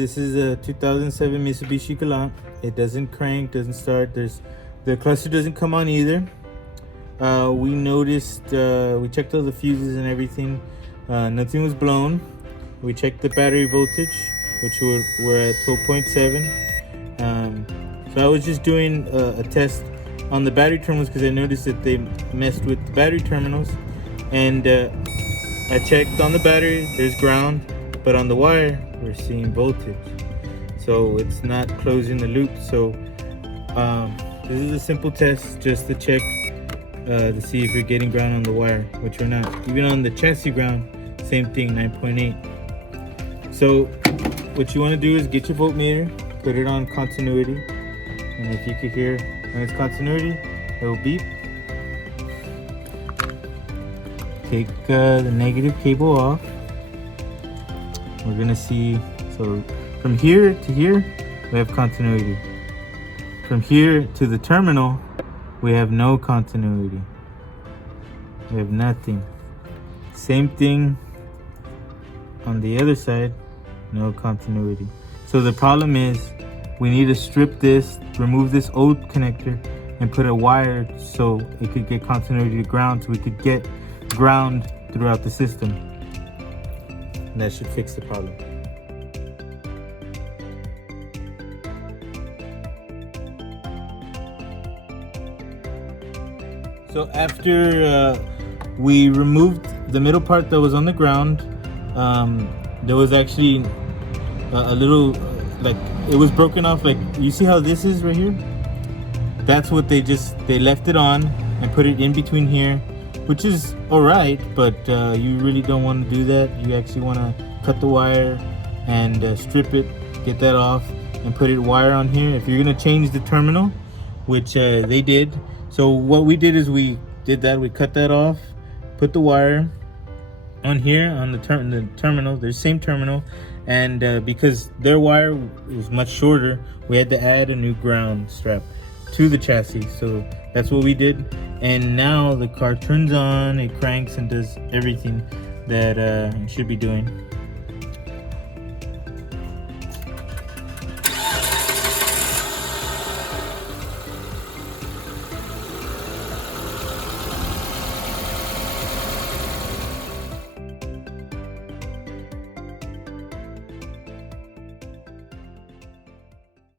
This is a 2007 Mitsubishi Galant. It doesn't crank, doesn't start. The cluster doesn't come on either. We noticed, we checked all the fuses and everything. Nothing was blown. We checked the battery voltage, which we're at 12.7. So I was just doing a test on the battery terminals because I noticed that they messed with the battery terminals. And I checked on the battery, there's ground, but on the wire, we're seeing voltage. So it's not closing the loop. So this is a simple test just to check to see if you're getting ground on the wire, which we're not. Even on the chassis ground, same thing, 9.8. So what you want to do is get your voltmeter, put it on continuity, and if you could hear when it's continuity, it will beep. Take the negative cable off. We're gonna see, so from here to here, we have continuity. From here to the terminal, we have no continuity. We have nothing. Same thing on the other side, no continuity. So the problem is we need to strip this, remove this old connector, and put a wire so it could get continuity to ground, so we could get ground throughout the system. And that should fix the problem. So after we removed the middle part that was on the ground, there was actually a little, like it was broken off. Like you see how this is right here? That's what they left it on and put it in between here, which is all right, but you really don't want to do that. You actually want to cut the wire and strip it, get that off, and put it wire on here. If you're gonna change the terminal, which they did. So what we did is we did that. We cut that off, put the wire on here on the terminal. There's same terminal, and because their wire was much shorter, we had to add a new ground strap to the chassis. So that's what we did, and now the car turns on, it cranks and does everything that it should be doing.